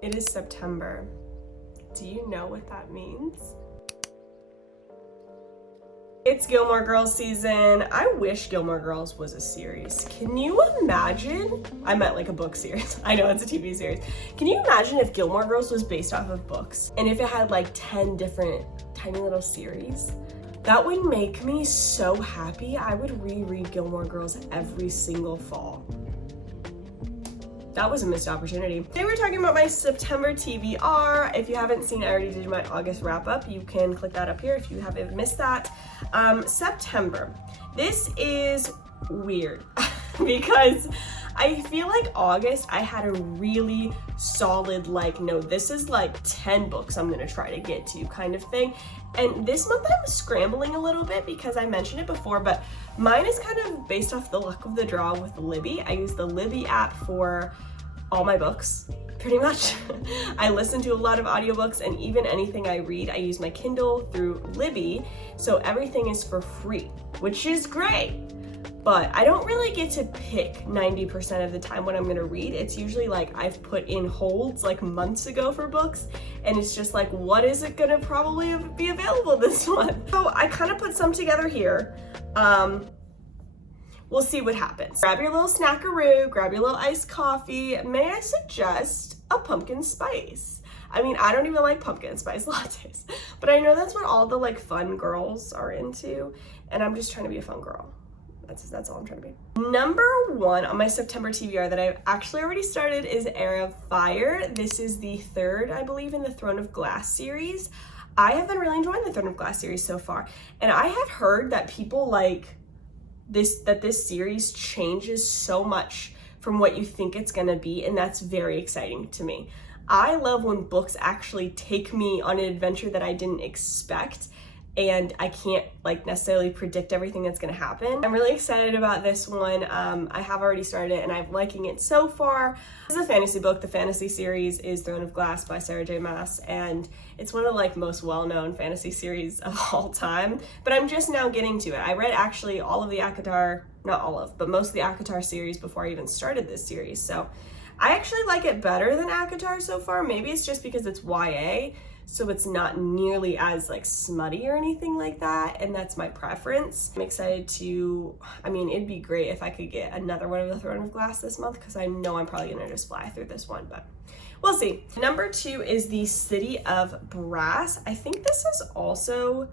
It is September. Do you know what that means? It's Gilmore Girls season. I wish Gilmore Girls was a series. Can you imagine? I meant like a book series. I know it's a TV series. Can you imagine if Gilmore Girls was based off of books and if it had like 10 different tiny little series? That would make me so happy. I would reread Gilmore Girls every single fall. That was a missed opportunity. Today we're talking about my September TBR. If you haven't seen, I already did my August wrap up. You can click that up here if you haven't missed that. September. This is weird because I feel like August I had a really solid like, no, this is like 10 books I'm gonna try to get to kind of thing. And this month I'm scrambling a little bit because I mentioned it before, but mine is kind of based off the luck of the draw with Libby. I use the Libby app for all my books, pretty much. I listen to a lot of audiobooks, and even anything I read, I use my Kindle through Libby, so everything is for free, which is great. But I don't really get to pick 90% of the time what I'm gonna read. It's usually like I've put in holds like months ago for books, and it's just like, what is it gonna probably be available this month? So I kind of put some together here. We'll see what happens. Grab your little snackaroo, grab your little iced coffee. May I suggest a pumpkin spice? I mean, I don't even like pumpkin spice lattes, but I know that's what all the like fun girls are into, and I'm just trying to be a fun girl. That's all I'm trying to be. Number one on my September TBR that I've actually already started is Heir of Fire. This is the third, I believe, in the Throne of Glass series. I have been really enjoying the Throne of Glass series so far, and I have heard that people like this series changes so much from what you think it's gonna be, and that's very exciting to me. I love when books actually take me on an adventure that I didn't expect, and I can't like necessarily predict everything that's gonna happen. I'm really excited about this one. I have already started it and I'm liking it so far. This is a fantasy book. The fantasy series is Throne of Glass by Sarah J. Maas, and it's one of the like most well-known fantasy series of all time, but I'm just now getting to it. I read actually all of the ACOTAR, not all of, but most of the ACOTAR series before I even started this series. So I actually like it better than ACOTAR so far. Maybe it's just because it's YA, so it's not nearly as like smutty or anything like that, and that's my preference. I'm excited to, I mean, it'd be great if I could get another one of the Throne of Glass this month, because I know I'm probably gonna just fly through this one, but we'll see. Number two is the City of Brass. I think this is also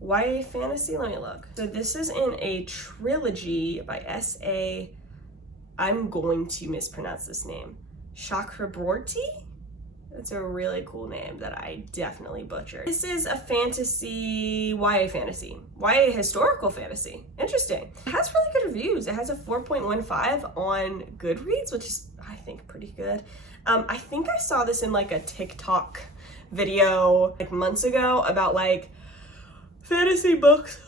YA fantasy. Let me look. So this is in a trilogy by S.A. I'm going to mispronounce this name. Chakraborty? It's a really cool name that I definitely butchered. This is a fantasy, YA fantasy, YA historical fantasy. Interesting. It has really good reviews. It has a 4.15 on Goodreads, which is, I think, pretty good. I think I saw this in like a TikTok video like months ago about like fantasy books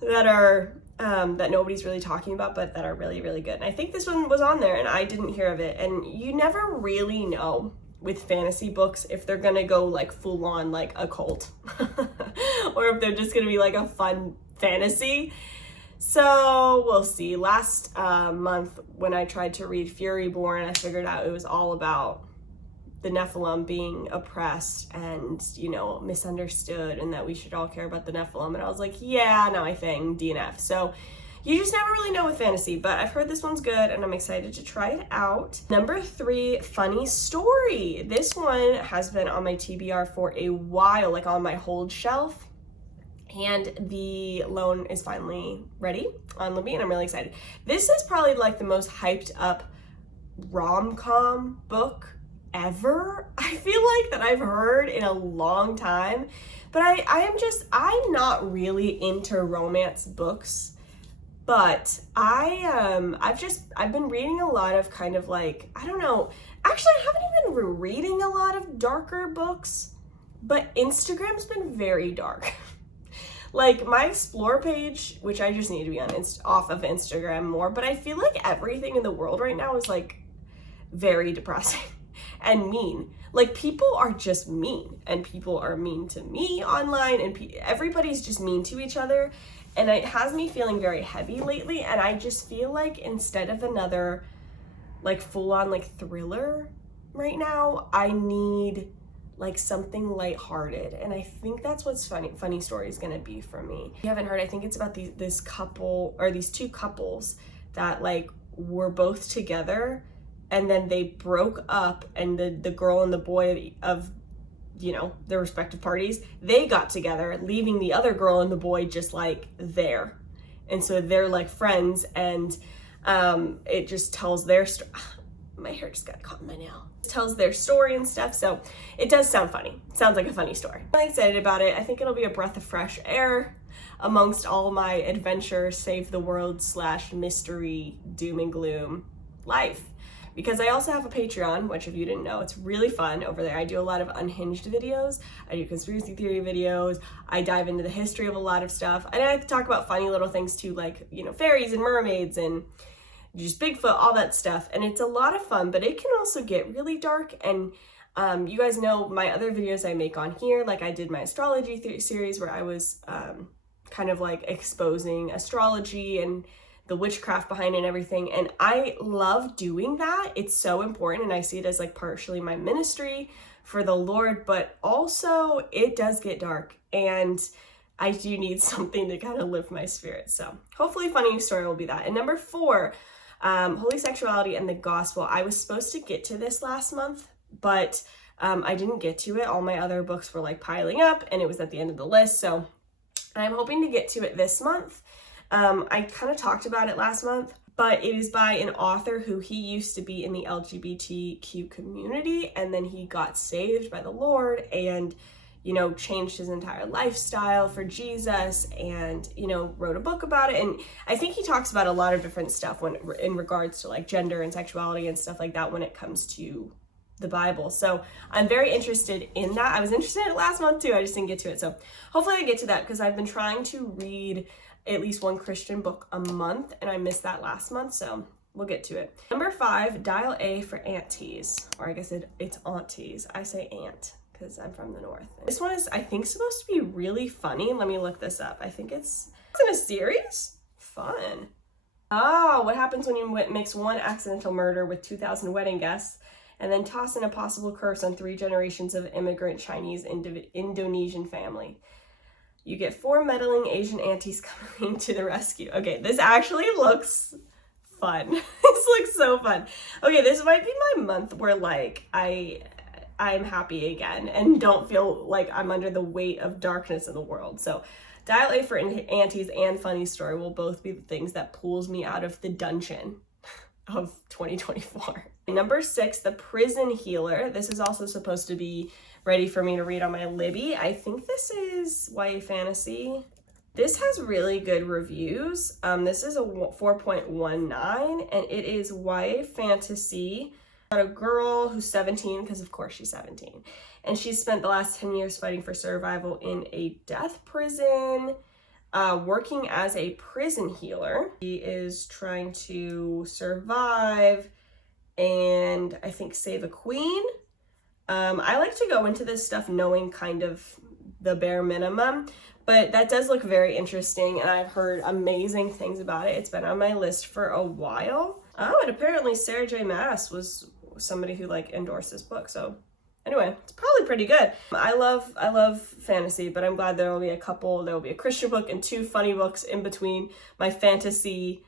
that are that nobody's really talking about, but that are really, really good. And I think this one was on there and I didn't hear of it. And you never really know with fantasy books if they're gonna go like full on like a cult or if they're just gonna be like a fun fantasy. So we'll see. Last month when I tried to read Fury Born, I figured out it was all about the Nephilim being oppressed and, you know, misunderstood, and that we should all care about the Nephilim. And I was like, yeah, not my thing, DNF. So you just never really know with fantasy, but I've heard this one's good and I'm excited to try it out. Number three, Funny Story. This one has been on my TBR for a while, like on my hold shelf. And the loan is finally ready on Libby, and I'm really excited. This is probably like the most hyped up rom-com book ever, I feel like, that I've heard in a long time. But I'm not really into romance books, but I've been reading a lot of kind of like, I don't know, actually I haven't even been reading a lot of darker books, but Instagram's been very dark. Like my explore page, which I just need to be on off of Instagram more, but I feel like everything in the world right now is like very depressing and mean. Like people are just mean, and people are mean to me online, and everybody's just mean to each other, and it has me feeling very heavy lately. And I just feel like instead of another like full on like thriller right now. I need like something lighthearted, and I think that's what's funny story is gonna be for me. If you haven't heard, I think it's about this couple, or these two couples that like were both together and then they broke up, and the girl and the boy of you know, their respective parties, they got together, leaving the other girl and the boy just like there. And so they're like friends, and it just tells their story. My hair just got caught in my nail. It tells their story and stuff, so it does sound funny. It sounds like a funny story. I'm really excited about it. I think it'll be a breath of fresh air amongst all my adventure, save the world / mystery, doom and gloom life. Because I also have a Patreon, which if you didn't know, it's really fun over there. I do a lot of unhinged videos. I do conspiracy theory videos. I dive into the history of a lot of stuff. And I talk about funny little things too, like, you know, fairies and mermaids and just Bigfoot, all that stuff. And it's a lot of fun, but it can also get really dark. And you guys know my other videos I make on here, like I did my astrology series where I was kind of like exposing astrology and the witchcraft behind it and everything. And I love doing that. It's so important. And I see it as like partially my ministry for the Lord, but also it does get dark and I do need something to kind of lift my spirit. So hopefully Funny Story will be that. And number 4, Holy Sexuality and the Gospel. I was supposed to get to this last month, but I didn't get to it. All my other books were like piling up and it was at the end of the list. So I'm hoping to get to it this month. I kind of talked about it last month, but it is by an author who he used to be in the LGBTQ community, and then he got saved by the Lord and, you know, changed his entire lifestyle for Jesus and, you know, wrote a book about it. And I think he talks about a lot of different stuff in regards to like gender and sexuality and stuff like that when it comes to the Bible. So I'm very interested in that. I was interested in it last month too. I just didn't get to it. So hopefully I get to that because I've been trying to read at least one Christian book a month, and I missed that last month, so we'll get to it. Number 5, dial A for Aunties, or I guess it's Aunties. I say aunt because I'm from the north. This one is, I think, supposed to be really funny. Let me look this up. I think it's in a series. Fun. Oh, what happens when you mix one accidental murder with 2,000 wedding guests and then toss in a possible curse on 3 generations of immigrant Chinese Indonesian family? You get 4 meddling Asian aunties coming to the rescue. Okay, this actually looks fun. This looks so fun. Okay, this might be my month where like I'm happy again and don't feel like I'm under the weight of darkness in the world. So dial A for Aunties and Funny Story will both be the things that pulls me out of the dungeon of 2024. Number 6, The Prison Healer. This is also supposed to be ready for me to read on my Libby. I think this is YA fantasy. This has really good reviews. This is a 4.19 and it is YA fantasy about a girl who's 17, because of course she's 17, and she's spent the last 10 years fighting for survival in a death prison, working as a prison healer. She is trying to survive and I think save a queen. I like to go into this stuff knowing kind of the bare minimum, but that does look very interesting and I've heard amazing things about it. It's been on my list for a while. Oh, and apparently Sarah J. Maas was somebody who like endorsed this book. So anyway, it's probably pretty good. I love fantasy, but I'm glad there will be a Christian book and 2 funny books in between my fantasy,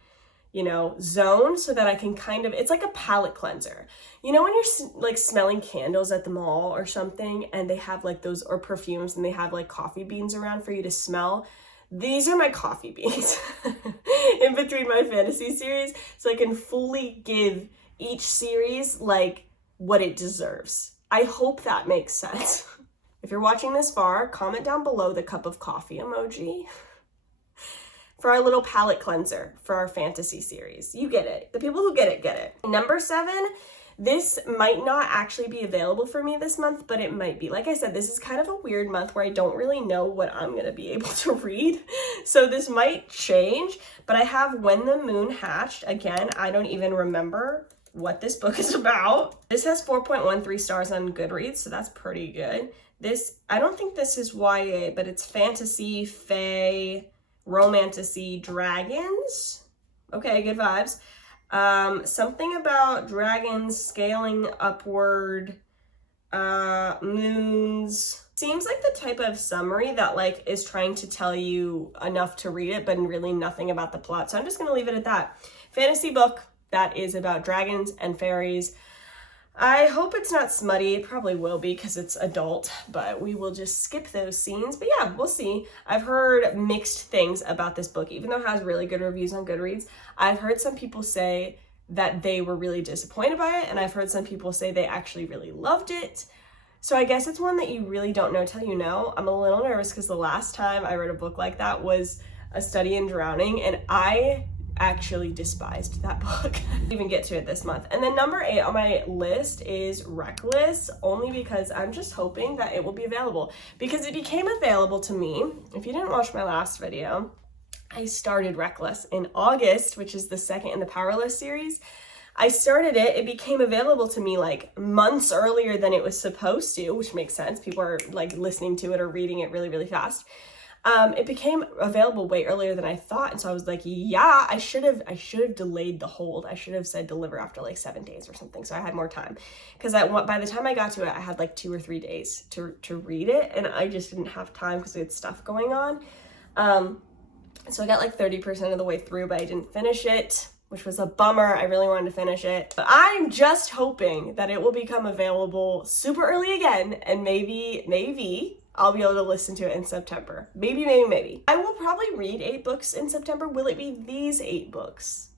you know, zone, so that I can kind of, it's like a palate cleanser. You know when you're like smelling candles at the mall or something and they have like those, or perfumes, and they have like coffee beans around for you to smell? These are my coffee beans in between my fantasy series, so I can fully give each series like what it deserves. I hope that makes sense. If you're watching this far, comment down below the cup of coffee emoji for our little palate cleanser for our fantasy series. You get it. The people who get it, get it. Number 7, this might not actually be available for me this month, but it might be. Like I said, this is kind of a weird month where I don't really know what I'm gonna be able to read. So this might change, but I have When the Moon Hatched. Again, I don't even remember what this book is about. This has 4.13 stars on Goodreads, so that's pretty good. This, I don't think this is YA, but it's fantasy, fae, romantasy, dragons. Okay, good vibes. Something about dragons scaling upward, moons. Seems like the type of summary that like is trying to tell you enough to read it, but really nothing about the plot. So I'm just gonna leave it at that. Fantasy book that is about dragons and fairies. I hope it's not smutty. It probably will be because it's adult, but we will just skip those scenes. But yeah, we'll see. I've heard mixed things about this book, even though it has really good reviews on Goodreads. I've heard some people say that they were really disappointed by it, and I've heard some people say they actually really loved it. So I guess it's one that you really don't know till you know. I'm a little nervous because the last time I read a book like that was A Study in Drowning, and I actually despised that book. I didn't even get to it this month. And then number 8 on my list is Reckless, only because I'm just hoping that it will be available, because it became available to me. If you didn't watch my last video, I started Reckless in August, which is the second in the Powerless series. I started it, it became available to me like months earlier than it was supposed to, which makes sense. People are like listening to it or reading it really, really fast. It became available way earlier than I thought, and so I was like, yeah, I should have delayed the hold. I should have said deliver after like 7 days or something, so I had more time. Because by the time I got to it, I had like 2 or 3 days to read it, and I just didn't have time because we had stuff going on. So I got like 30% of the way through, but I didn't finish it, which was a bummer. I really wanted to finish it. But I'm just hoping that it will become available super early again, and maybe I'll be able to listen to it in September. Maybe. I will probably read 8 books in September. Will it be these 8 books?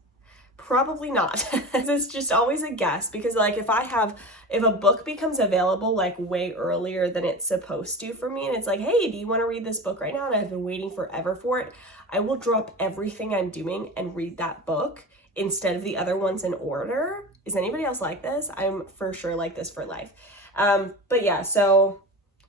Probably not. It's just always a guess, because like if a book becomes available like way earlier than it's supposed to for me, and it's like, hey, do you want to read this book right now? And I've been waiting forever for it. I will drop everything I'm doing and read that book instead of the other ones in order. Is anybody else like this? I'm for sure like this for life. But yeah, so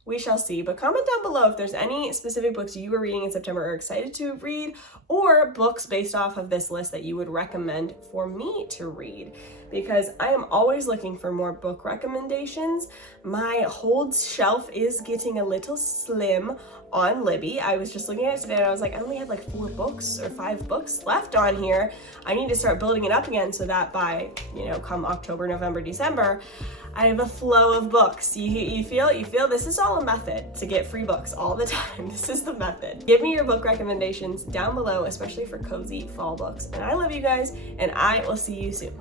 we shall see. But comment down below if there's any specific books you were reading in September or excited to read, or books based off of this list that you would recommend for me to read, because I am always looking for more book recommendations. My hold shelf is getting a little slim on Libby. I was just looking at it today and I was like, I only have like 4 books or 5 books left on here. I need to start building it up again so that by, come October, November, December, I have a flow of books. You feel this is all a method to get free books all the time. This is the method. Give me your book recommendations down below, especially for cozy fall books. And I love you guys, and I will see you soon.